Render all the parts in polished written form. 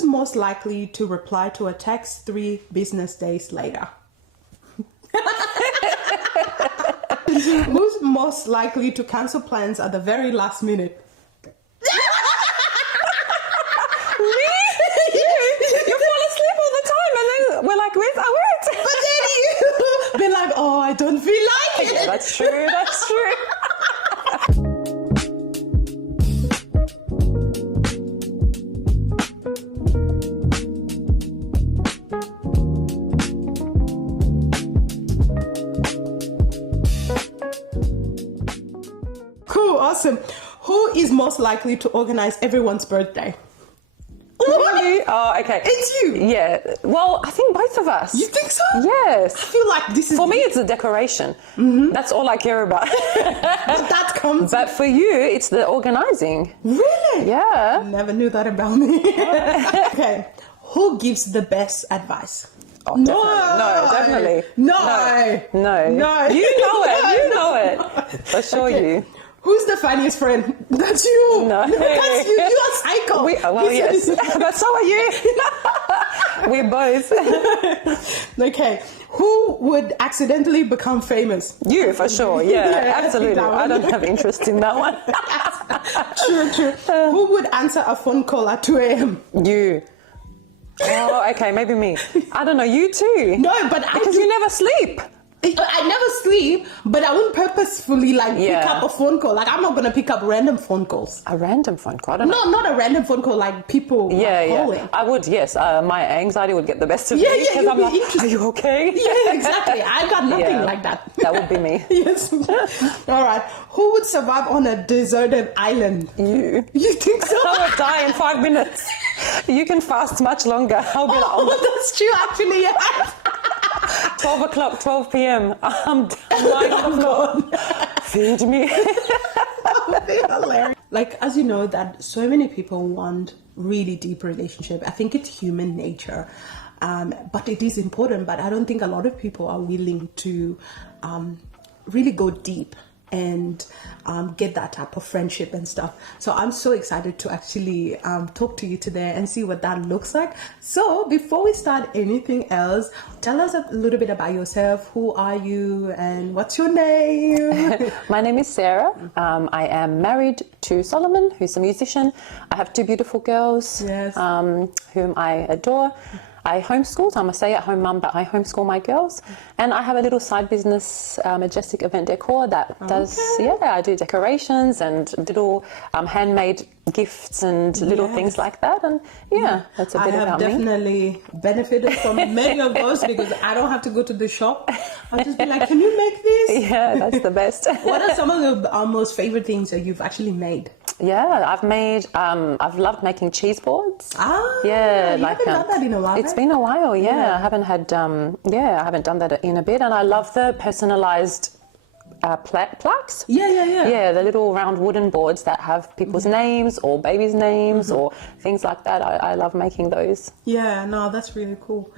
Who's most likely to reply to a text 3 business days later? Who's most likely to cancel plans at the very last minute? But then you be like, oh, I don't feel like it. Yeah, that's true. That's true. Cool, awesome. Who is most likely to organize everyone's birthday? You? Oh, okay. It's you. Yeah. Well, I think both of us. You think so? Yes. I feel like this is... For me, it's the decoration. Mm-hmm. That's all I care about. But that comes... But for you, it's the organizing. Really? Yeah. Never knew that about me. Okay. Who gives the best advice? Oh, definitely. No. No. You know it. You know it. For sure, okay. You. Who's the funniest friend? That's you. No. That's you. You're a psycho. Well, yes. But so are you. We're both. Okay. Who would accidentally become famous? You, for sure. Yeah, absolutely. I don't have interest in that one. True. Who would answer a phone call at 2 a.m.? You. Oh, okay. Maybe me. I don't know. You too. No, but because you never sleep. I never sleep, but I wouldn't purposefully pick up a phone call. Like, I'm not gonna pick up random phone calls. A random phone call? I don't know. No, not a random phone call. Like people calling. Yeah. I would. Yes. My anxiety would get the best of me because I'm like, are you okay? Yeah, exactly. I got nothing like that. That would be me. Yes. All right. Who would survive on a deserted island? You. You think so? I would die in 5 minutes. You can fast much longer. I'll be that's true. Actually, yeah. 12 o'clock, 12 p.m. I'm lying on the floor. Feed me. Hilarious. Like, as you know, that so many people want really deep relationship. I think it's human nature. But it is important. But I don't think a lot of people are willing to really go deep and get that type of friendship and stuff. So I'm so excited to actually talk to you today and see what that looks like. So before we start anything else, tell us a little bit about yourself. Who are you and what's your name? My name is Sarah. I am married to Solomon, who's a musician. I have 2 beautiful girls, yes. Whom I adore. I homeschool, so I'm a stay-at-home mum, but I homeschool my girls. And I have a little side business, Majestic Event Decor, that does, I do decorations and little handmade gifts and little things like that. And that's a bit about me. I have definitely benefited from many of those because I don't have to go to the shop. I'll just be like, can you make this? Yeah, that's the best. What are some of the most favorite things that you've actually made? Yeah, I've loved making cheese boards. Yeah, you haven't done that in a while. It's been a while, I haven't had, I haven't done that in a bit. And I love the personalised plaques. Yeah, the little round wooden boards that have people's names or babies' names or things like that. I love making those. Yeah, no, that's really cool.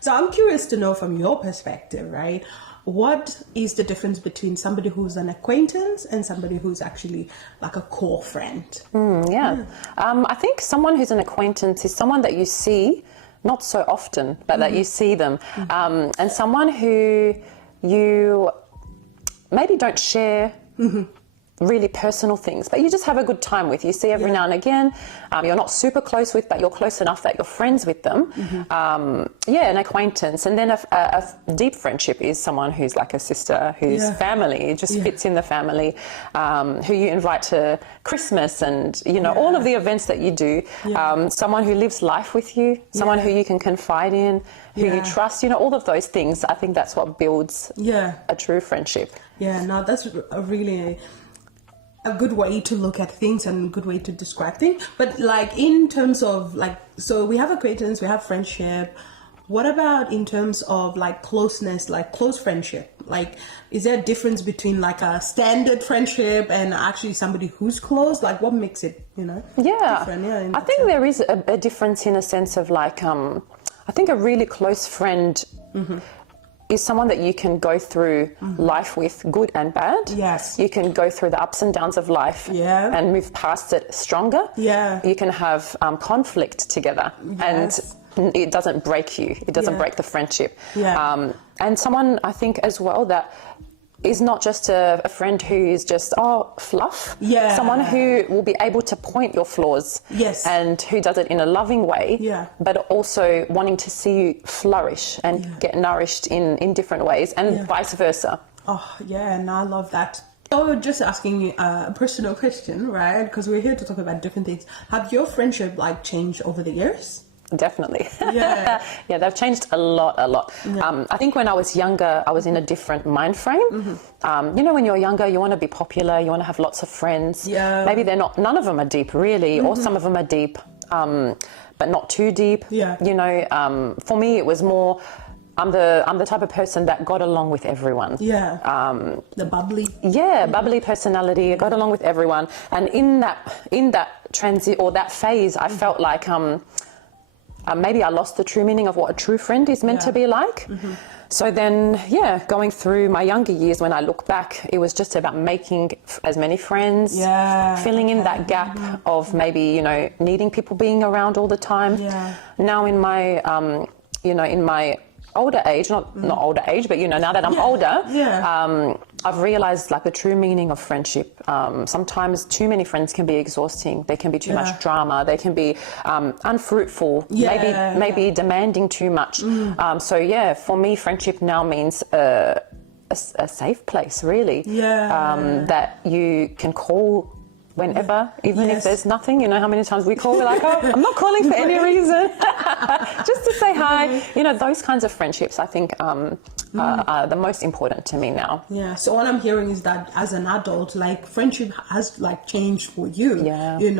So I'm curious to know from your perspective, right? What is the difference between somebody who's an acquaintance and somebody who's actually like a core friend? I think someone who's an acquaintance is someone that you see not so often, but that you see them. And someone who you maybe don't share really personal things, but you just have a good time with. You see every now and again. You're not super close with, but you're close enough that you're friends with them. An acquaintance. And then a deep friendship is someone who's like a sister, who's family, just fits in the family, who you invite to Christmas and, all of the events that you do. Someone who lives life with you, someone who you can confide in, who you trust, all of those things. I think that's what builds a true friendship. Yeah, no, that's a really... a good way to look at things and a good way to describe things. But like in terms of so we have acquaintance, we have friendship. What about in terms of like closeness, like close friendship? Like, is there a difference between like a standard friendship and actually somebody who's close? Like what makes it, different? Yeah, I think there is a difference in a sense of like, I think a really close friend is someone that you can go through life with, good and bad. Yes. You can go through the ups and downs of life and move past it stronger. Yeah. You can have conflict together, Yes. and it doesn't break you. It doesn't break the friendship. Yeah. And someone, I think, as well, that is not just a friend who is just, fluff. Yeah. Someone who will be able to point your flaws. Yes. And who does it in a loving way. Yeah. But also wanting to see you flourish and get nourished in different ways, and vice versa. Oh, yeah, and I love that. So just asking you a personal question, right? Because we're here to talk about different things. Have your friendship changed over the years? Definitely. Yeah. Yeah, they've changed a lot. Yeah. I think when I was younger, I was in a different mind frame. When you're younger, you want to be popular, you want to have lots of friends. Yeah. Maybe none of them are deep really, or some of them are deep, but not too deep. Yeah. For me, it was more, I'm the type of person that got along with everyone. Yeah. The bubbly. Yeah, bubbly personality. I got along with everyone, and in that transit or that phase, I felt like maybe I lost the true meaning of what a true friend is meant to be like. So then, going through my younger years, when I look back, it was just about making as many friends, filling in that gap of maybe, needing people being around all the time. Yeah. Now in my, in my older age, not older age, but now that I'm older, I've realized the true meaning of friendship. Sometimes too many friends can be exhausting. They can be too much drama. They can be unfruitful. Maybe demanding too much. For me, friendship now means a safe place, really. That you can call whenever, even if there's nothing. You know how many times we call, we're like, I'm not calling for any reason, just to say hi. Those kinds of friendships, I think, are the most important to me now. Yeah. So what I'm hearing is that as an adult, friendship has changed for you. Yeah. In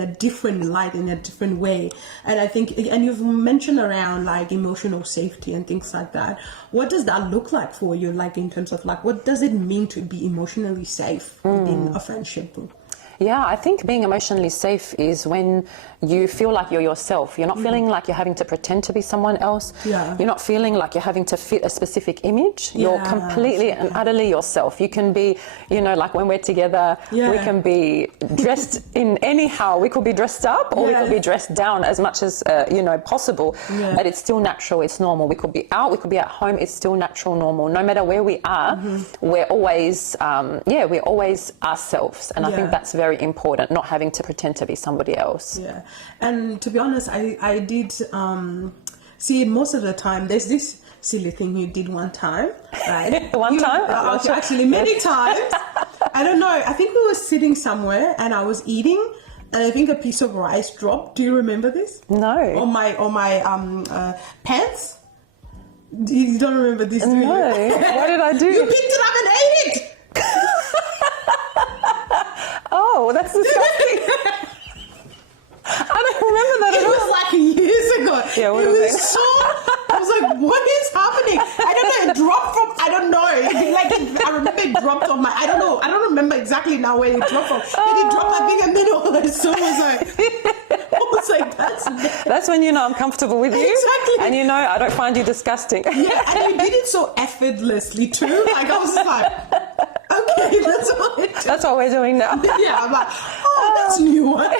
a different light, in a different way. And I think, and you've mentioned around emotional safety and things like that. What does that look like for you? In terms of what does it mean to be emotionally safe within a friendship? Yeah, I think being emotionally safe is when you feel like you're yourself. You're not feeling like you're having to pretend to be someone else. Yeah. You're not feeling like you're having to fit a specific image. You're completely and utterly yourself. You can be, when we're together, we can be dressed in anyhow. We could be dressed up or we could be dressed down as much as, possible. Yeah. But it's still natural. It's normal. We could be out. We could be at home. It's still natural, normal. No matter where we are, we're always, we're always ourselves. And I think that's very important, not having to pretend to be somebody else. Yeah. And to be honest, I did see most of the time there's this silly thing you did one time, right? Actually many times. I don't know, I think we were sitting somewhere and I was eating and I think a piece of rice dropped. Do you remember this? No. On my pants. You don't remember this, do you? No. What did I do? You picked it up and ate it. Oh, that's disgusting. I don't remember that at all. It was years ago. Yeah, it was I was like, what is happening? I don't know, it dropped from, I don't know. I remember it dropped on my, I don't know. I don't remember exactly now where it dropped from. And it dropped, I think, and then all I saw was like, that's when I'm comfortable with you. Exactly. And I don't find you disgusting. Yeah, and you did it so effortlessly too. I was just like, okay, that's all it is. That's what we're doing now. Yeah, I'm like, that's a new one.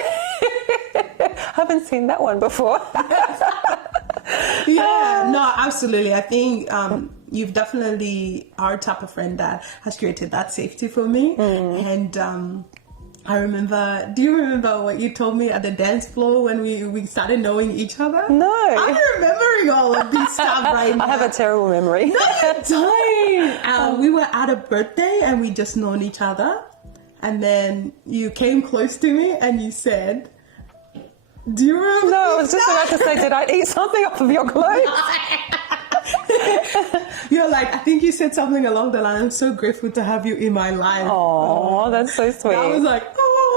Haven't seen that one before. Yeah, no, absolutely. I think you've definitely are type of friend that has created that safety for me. And I remember, do you remember what you told me at the dance floor when we started knowing each other? No. I'm remembering all of this stuff right now. I have a terrible memory. No, you don't. We were at a birthday and we just known each other. And then you came close to me and you said, do you remember? No, I was just about to say, did I eat something off of your clothes? You're like, I think you said something along the line, I'm so grateful to have you in my life. Oh, that's so sweet. I was like,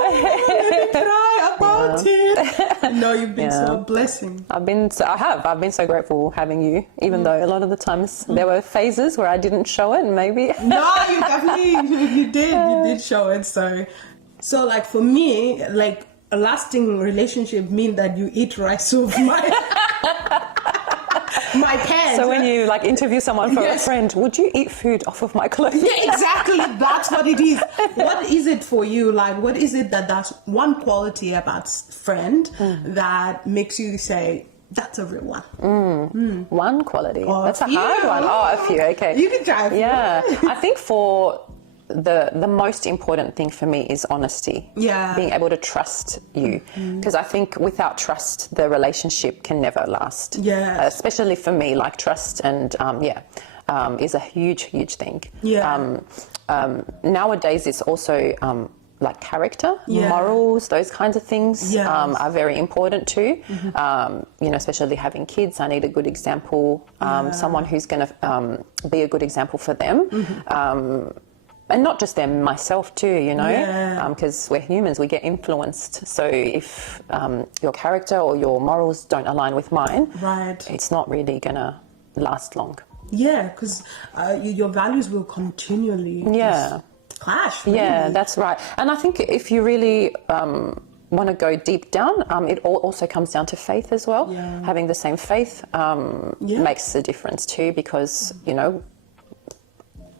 let me cry about it. No, you've been so a blessing. I've been so grateful having you, even though a lot of the times there were phases where I didn't show it, maybe. No, you definitely, you did show it. So for me, a lasting relationship means that you eat rice of my... my pants. So when you like interview someone for Yes. a friend, would you eat food off of my clothes? Yeah, exactly. That's what it is. What is it for you? Like, what is it that's one quality about friend that makes you say, that's a real one? One quality. Or That's a a few. hard one. Oh, a few. Okay. You can try. Yeah. I think for the most important thing for me is honesty. Yeah. Being able to trust you. Because I think without trust, the relationship can never last. Yeah. Especially for me, like trust and, is a huge, huge thing. Yeah. Nowadays, it's also like character, Yeah. morals, those kinds of things Yes. are very important too. Especially having kids, I need a good example, someone who's going to be a good example for them. And not just them, myself too, because we're humans, we get influenced. So if your character or your morals don't align with mine, Right. it's not really going to last long. Yeah, because your values will continually Yeah. clash. Really. Yeah, that's right. And I think if you really want to go deep down, it also comes down to faith as well. Yeah. Having the same faith makes a difference too, because,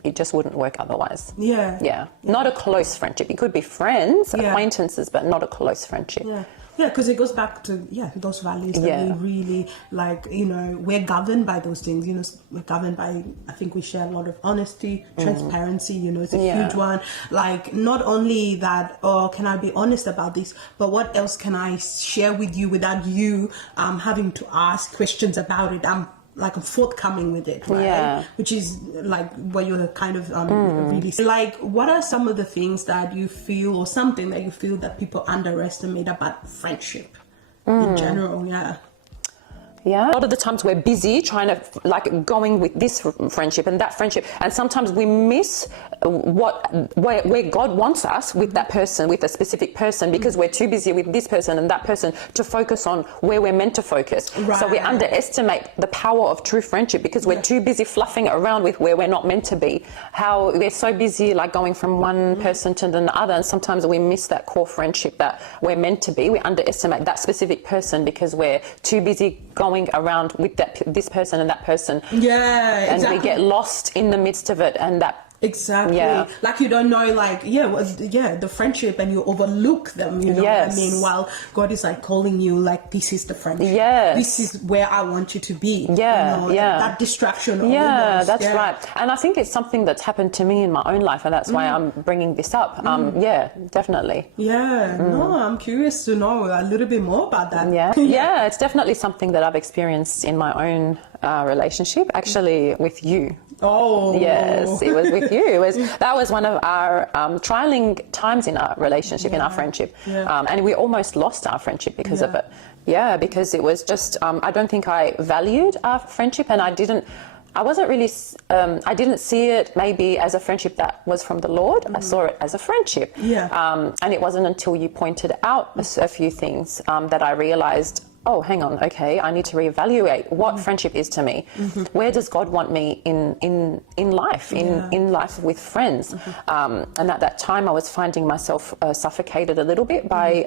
it just wouldn't work otherwise. Yeah. Yeah. Not a close friendship. It could be friends, Yeah. acquaintances, but not a close friendship. Yeah. Yeah, because it goes back to those values that Yeah. we really like. We're governed by those things. We're governed by. I think we share a lot of honesty, transparency. It's a Yeah. huge one. Like not only that, can I be honest about this, but what else can I share with you without you having to ask questions about it? I'm forthcoming with it, right? Yeah. Which is like what you're kind of really like. What are some of the things that you feel, or something that you feel that people underestimate about friendship in general? Yeah. Yeah. A lot of the times we're busy trying to going with this friendship and that friendship, and sometimes we miss where God wants us with that person, with a specific person, because we're too busy with this person and that person to focus on where we're meant to focus. Right. So we underestimate the power of true friendship because we're too busy fluffing around with where we're not meant to be. How we're so busy going from one person to the other, and sometimes we miss that core friendship that we're meant to be. We underestimate that specific person because we're too busy going around with this person and that person. Yeah, and exactly. we get lost in the midst of it, and that Exactly. Yeah. Like you don't know, the friendship, and you overlook them. You know Yes. what I mean? While God is calling you, this is the friendship. Yes. This is where I want you to be. Yeah, yeah. That distraction. Yeah, almost. that's right. And I think it's something that's happened to me in my own life, and that's why I'm bringing this up. Yeah, definitely. Yeah. No, I'm curious to know a little bit more about that. Yeah, yeah, it's definitely something that I've experienced in my own relationship, actually with you. Oh. Yes, it was with you. That was one of our trialing times in our relationship, in our friendship. Yeah. And we almost lost our friendship because of it. Yeah, because it was just, I don't think I valued our friendship, and I didn't see it maybe as a friendship that was from the Lord. I saw it as a friendship. Yeah. And it wasn't until you pointed out a few things that I realized, oh, hang on, okay, I need to reevaluate what friendship is to me. Where does God want me in life, in life with friends? And at that time, I was finding myself suffocated a little bit by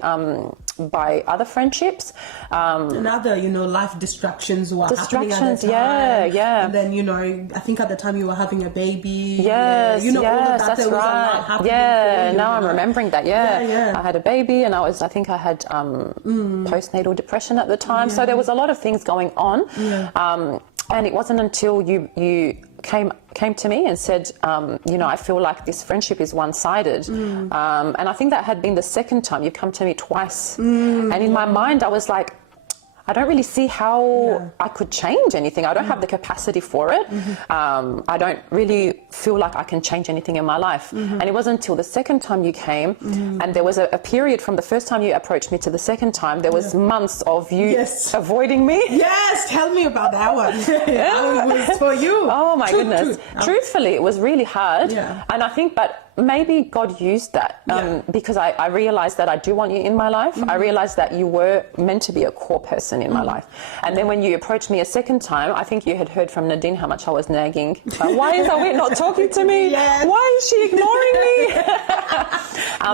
other friendships. And other, life distractions were happening at the time. Yeah. And then, I think at the time you were having a baby. Yes, all of that, that's there was a lot right. happening Yeah, for you, now I'm remembering that. Yeah. I had a baby, and I think I had postnatal depression at the time. So there was a lot of things going on. And it wasn't until you came to me and said, I feel like this friendship is one-sided. And I think that had been the second time. You've come to me twice. And in my mind, I was like, I don't really see how I could change anything. I don't have the capacity for it. I don't really feel like I can change anything in my life. And it wasn't until the second time you came, and there was a period from the first time you approached me to the second time, there was months of you avoiding me. Yes, tell me about that one. How it was for you. Oh my goodness. Truthfully, it was really hard. Yeah. And I think, but maybe God used that because I realized that I do want you in my life. I realized that you were meant to be a core person in my life. And then when you approached me a second time, I think you had heard from Nadine how much I was nagging. Why is Awit not talking to me? Yes. Why is she ignoring me?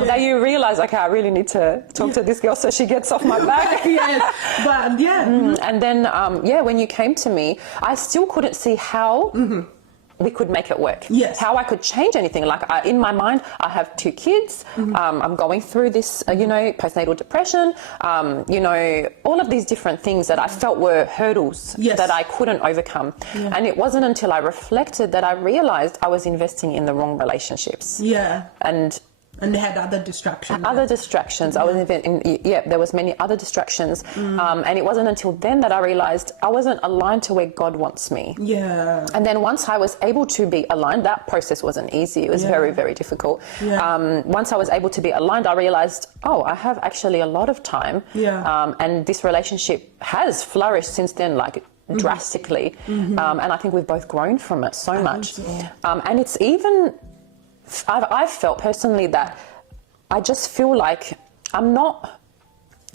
That you realize, okay, I really need to talk to this girl so she gets off my back. But and then, when you came to me, I still couldn't see how we could make it work. Yes. How I could change anything. Like in my mind, I have 2 kids. I'm going through this, postnatal depression. All of these different things that I felt were hurdles that I couldn't overcome. And it wasn't until I reflected that I realized I was investing in the wrong relationships. And they had other distractions. I was there was many other distractions. And it wasn't until then that I realized I wasn't aligned to where God wants me. And then once I was able to be aligned, that process wasn't easy. It was very, very difficult. Once I was able to be aligned, I realized, I have actually a lot of time. And this relationship has flourished since then, like drastically. And I think we've both grown from it so much. And it's even... I've felt personally that I just feel like I'm not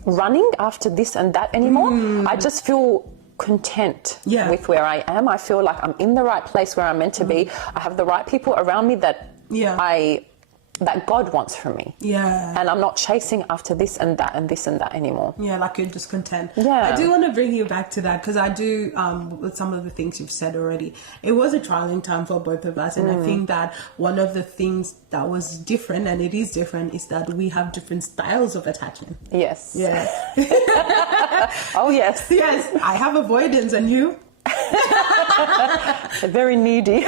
running after this and that anymore. I just feel content with where I am. I feel like I'm in the right place where I'm meant to be. I have the right people around me that that God wants from me. And I'm not chasing after this and that and this and that anymore. Like you're just content. I do want to bring you back to that because I do, with some of the things you've said already, it was a trying time for both of us. And I think that one of the things that was different, and it is different, is that we have different styles of attachment. Yes. Oh, yes. I have avoidance, and you? Very needy.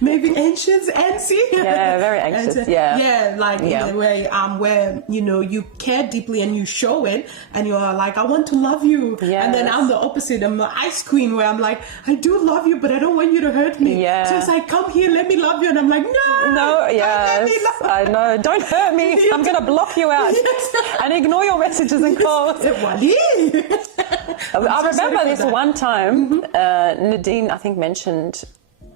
Maybe anxious, antsy. Very anxious. Like in the way where you care deeply and you show it, and you're like, I want to love you. And then I'm the opposite. I'm the ice queen, where I'm like, I do love you, but I don't want you to hurt me. So it's like, come here, let me love you, and I'm like, no, I know, don't hurt me. I'm gonna block you out and ignore your messages and calls. I remember this one time, Nadine, I think, mentioned...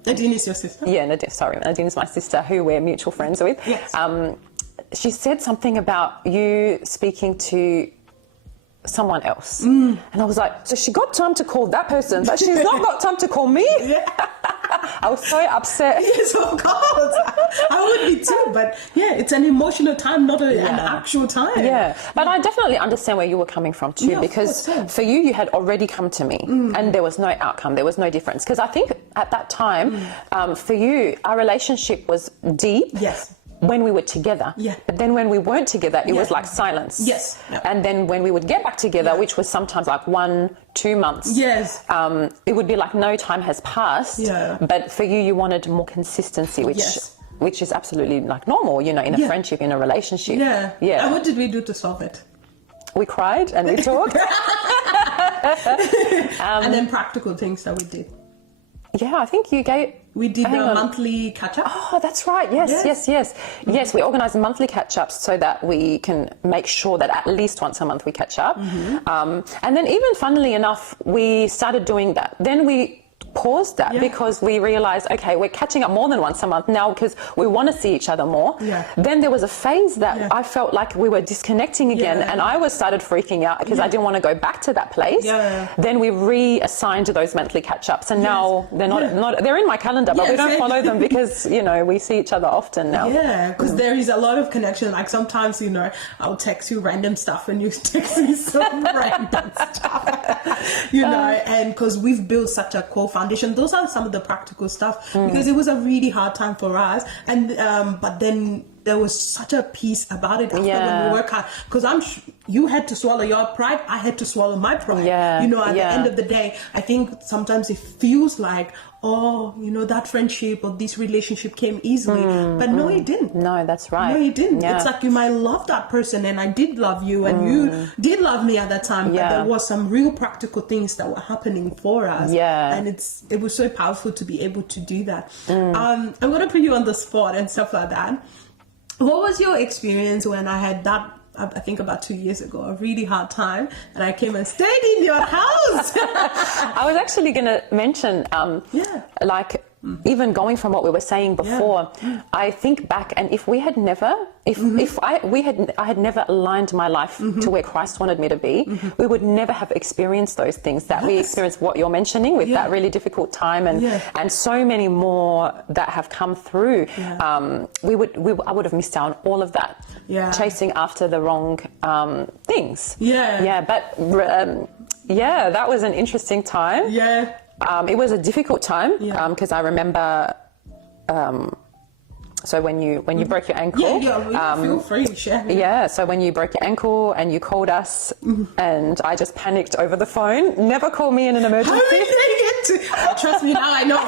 Nadine is your sister? Yeah, Nadine is my sister, who we're mutual friends with. She said something about you speaking to someone else. And I was like, so she got time to call that person, but she's not got time to call me? I was so upset. Yes, of course. I would be too, but it's an emotional time, not an actual time. But I definitely understand where you were coming from too, because for you had already come to me and there was no outcome, there was no difference. Because I think at that time, for you, our relationship was deep. When we were together. But then when we weren't together, it was like silence. And then when we would get back together, which was sometimes like 1-2 months, it would be like no time has passed. But for you wanted more consistency, which is absolutely like normal, in a friendship, in a relationship. And what did we do to solve it? We cried and we talked. And then practical things that we did. I think you gave... We did a monthly catch-up. Oh, that's right. Yes, we organise monthly catch-ups so that we can make sure that at least once a month we catch up. And then even funnily enough, we started doing that. Then we paused that because we realized, okay, we're catching up more than once a month now because we want to see each other more. Then there was a phase that I felt like we were disconnecting again, and I started freaking out because I didn't want to go back to that place. Then we reassigned those monthly catch-ups, and now they're not they're in my calendar, but we don't follow them because we see each other often now. Because there is a lot of connection. Like sometimes I'll text you random stuff and you text me some random stuff. And because we've built such a core foundation, those are some of the practical stuff, because it was a really hard time for us, and but then there was such a peace about it after when we work hard, because you had to swallow your pride, I had to swallow my pride. At the end of the day, I think sometimes it feels like, that friendship or this relationship came easily, but no, it didn't. No, that's right. No, it didn't. It's like you might love that person, and I did love you, and you did love me at that time, but there was some real practical things that were happening for us, and it was so powerful to be able to do that. I'm going to put you on the spot and stuff like that. What was your experience when I had that, I think about 2 years ago, a really hard time, and I came and stayed in your house? I was actually going to mention, like, even going from what we were saying before, I think back, and if we had never, I had never aligned my life to where Christ wanted me to be, we would never have experienced those things that we experienced, what you're mentioning with that really difficult time, and so many more that have come through. I would have missed out on all of that, chasing after the wrong things. But that was an interesting time. It was a difficult time because I remember. So when you broke your ankle, feel free to share. So when you broke your ankle and you called us, and I just panicked over the phone. Never call me in an emergency. Trust me, now I know.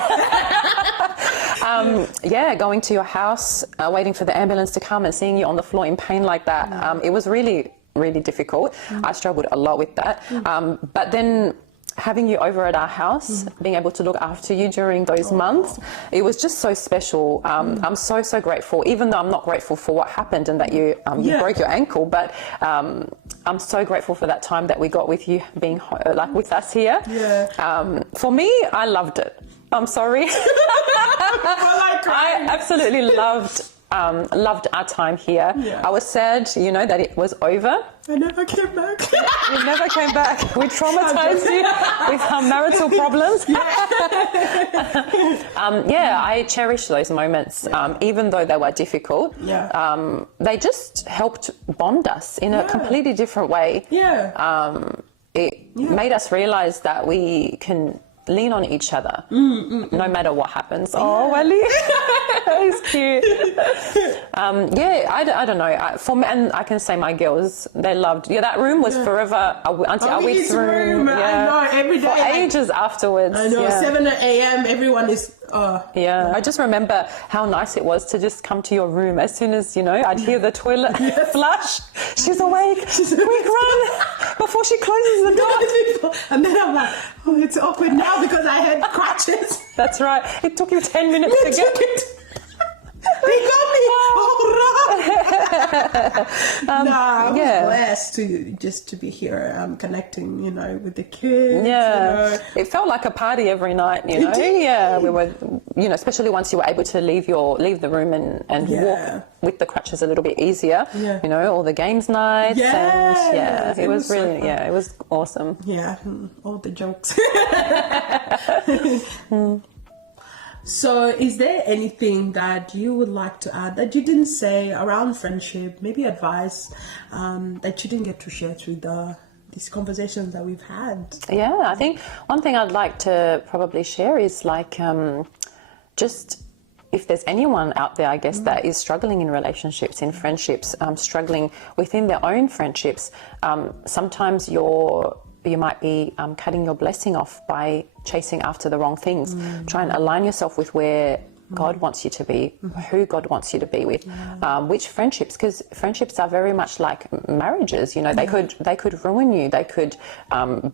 Going to your house, waiting for the ambulance to come, and seeing you on the floor in pain like that. It was really, really difficult. I struggled a lot with that. But then, having you over at our house, being able to look after you during those months, it was just so special. I'm so grateful, even though I'm not grateful for what happened and that you broke your ankle, but I'm so grateful for that time that we got with you, being with us here. For me, I loved it. I'm sorry. I absolutely loved our time here. I was sad, that it was over. I never came back. You never came back. We traumatized you with our marital problems. I cherish those moments, even though they were difficult. They just helped bond us in a completely different way. It made us realize that we can lean on each other no matter what happens. Oh, Wally. He's cute. I don't know. For me, and I can say my girls, they loved. That room was forever Auntie Awit's room. I know, every day. For ages afterwards. I know, 7 a.m. everyone is. I just remember how nice it was to just come to your room as soon as I'd hear the toilet flush. She's awake. Quick, run before she closes the door. And then I'm like, it's awkward now because I had crutches. That's right. It took you 10 minutes to get it. They got me. I was blessed to be here, connecting, with the kids. It felt like a party every night, we were, especially once you were able to leave the room and walk with the crutches a little bit easier. All the games nights, and it was really, it was awesome. All the jokes. So is there anything that you would like to add that you didn't say around friendship, maybe advice that you didn't get to share through these conversations that we've had? I think one thing I'd like to probably share is just if there's anyone out there, I guess, that is struggling in relationships, in friendships, struggling within their own friendships, sometimes you might be cutting your blessing off by chasing after the wrong things. Try and align yourself with where God wants you to be, who God wants you to be with, which friendships, because friendships are very much like marriages. They could ruin you, they could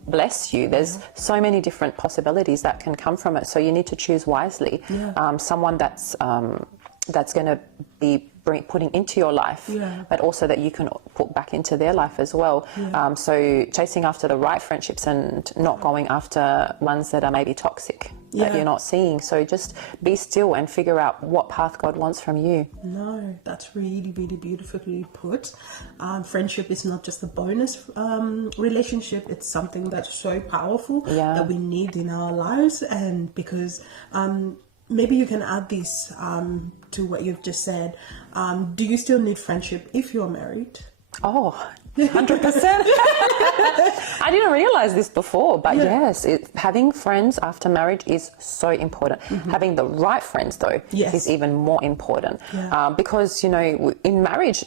bless you. There's so many different possibilities that can come from it. So you need to choose wisely. Someone that's going to be putting into your life, but also that you can put back into their life as well. So chasing after the right friendships and not going after ones that are maybe toxic, that you're not seeing. So just be still and figure out what path God wants from you. No, that's really, really beautifully put. Friendship is not just a bonus relationship. It's something that's so powerful that we need in our lives. And because maybe you can add this to what you've just said. Do you still need friendship if you're married? Oh, 100%. I didn't realize this before, but yes, having friends after marriage is so important. Having the right friends, though, is even more important. Because, in marriage,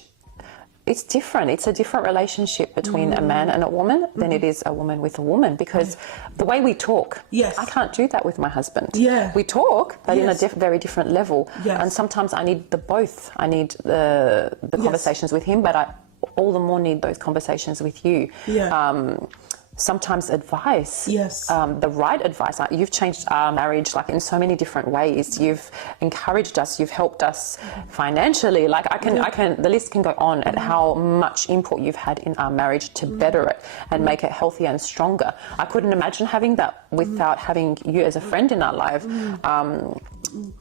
it's different. It's a different relationship between a man and a woman than it is a woman with a woman, because the way we talk, I can't do that with my husband. We talk, but in a very different level. And sometimes I need the both. I need the conversations with him, but I all the more need those conversations with you. sometimes advice. Yes. The right advice. Like, you've changed our marriage like in so many different ways. You've encouraged us. You've helped us financially. Like I can. The list can go on at how much input you've had in our marriage to better it and make it healthier and stronger. I couldn't imagine having that without having you as a friend in our life.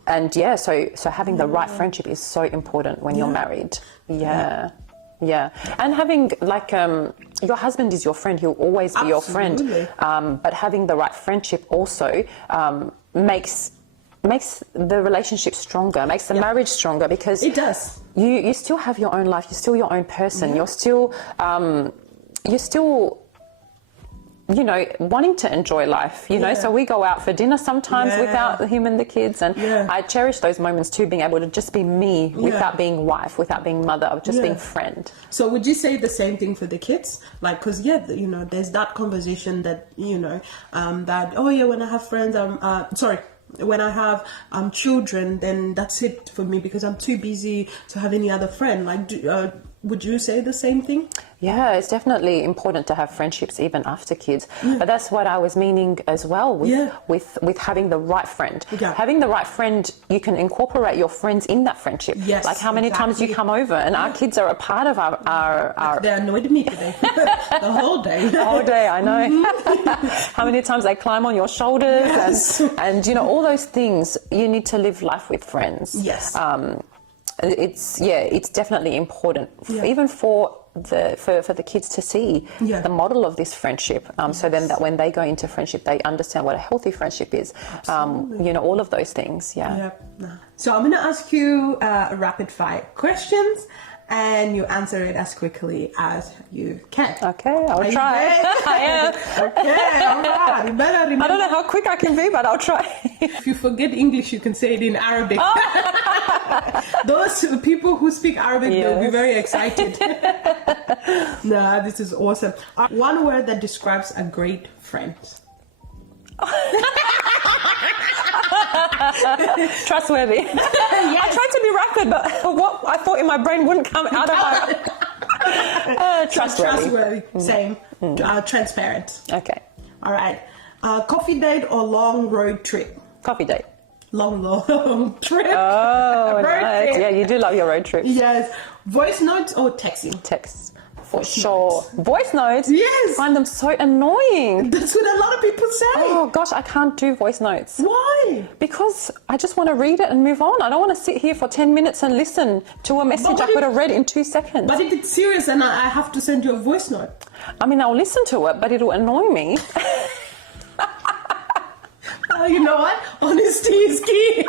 And yeah, so having the right friendship is so important when you're married. Yeah. And having like your husband is your friend, he'll always be your friend, but having the right friendship also makes the relationship stronger, makes the marriage stronger, because it does. You still have your own life, you're still your own person, you're still you know, wanting to enjoy life, you know, so we go out for dinner sometimes without him and the kids, and I cherish those moments too, being able to just be me without being wife, without being mother, just being friend. So would you say the same thing for the kids? Like, because you know, there's that conversation that, you know, that, oh yeah, when I have friends, when I have children, then that's it for me because I'm too busy to have any other friend. Like, would you say the same thing? Yeah, it's definitely important to have friendships even after kids. But that's what I was meaning as well with having the right friend. Having the right friend, you can incorporate your friends in that friendship. Yes, like how many times you come over, and our kids are a part of our They annoyed me today. The whole day. The whole day, I know. How many times they climb on your shoulders and you know, all those things. You need to live life with friends. Yes. It's definitely important, even for the kids to see the model of this friendship. So then that when they go into friendship, they understand what a healthy friendship is. You know, all of those things. So I'm going to ask you rapid fire questions, and you answer it as quickly as you can. Okay, I'll try. I am. Okay, all right. You better remember. I don't know how quick I can be, but I'll try. If you forget English, you can say it in Arabic. Those people who speak Arabic, they'll be very excited. Nah, this is awesome. One word that describes a great friend. Trustworthy. I tried to be rapid, but what I thought in my brain wouldn't come out of my... Trustworthy. Same. Transparent. Okay. All right. Coffee date or long road trip? Coffee date. Long trip. Oh, nice. Yeah, you do love your road trips. Yes. Voice notes or texting? Texts. For sure. Voice notes? Yes. I find them so annoying. That's what a lot of people say. Oh gosh, I can't do voice notes. Why? Because I just want to read it and move on. I don't want to sit here for 10 minutes and listen to a message I could have read in 2 seconds. But if it's serious and I have to send you a voice note. I mean, I'll listen to it, but it'll annoy me. You know what? Honesty is key.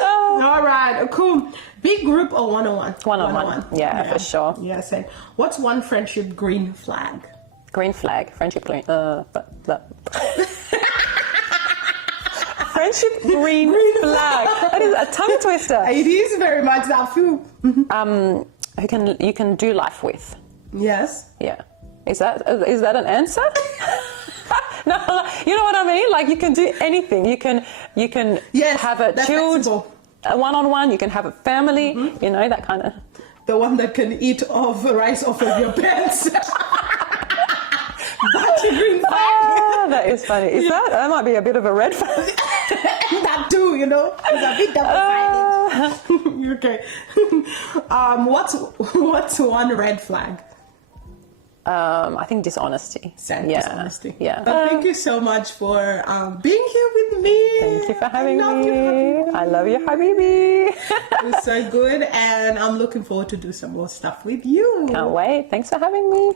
All right, cool. Big group or one-on-one? One-on-one. Yeah, for sure. Yeah, same. What's one friendship green flag? Green flag, friendship green. Friendship green flag. That is a tongue twister. It is very much that feel. You can do life with. Yes. Yeah. Is that an answer? No, you know what I mean? Like, you can do anything. You can have a chilled one-on-one. You can have a family. You know, that kind of. The one that can eat off rice off of your pants. That's a green flag. Oh, that is funny. That might be a bit of a red flag. That too, you know. It's a bit double-sided. Okay. What's one red flag? I think dishonesty. Dishonesty. Yeah. But thank you so much for being here with me. Thank you for having me. I love you, Habibi. It was so good, and I'm looking forward to do some more stuff with you. Can't wait. Thanks for having me.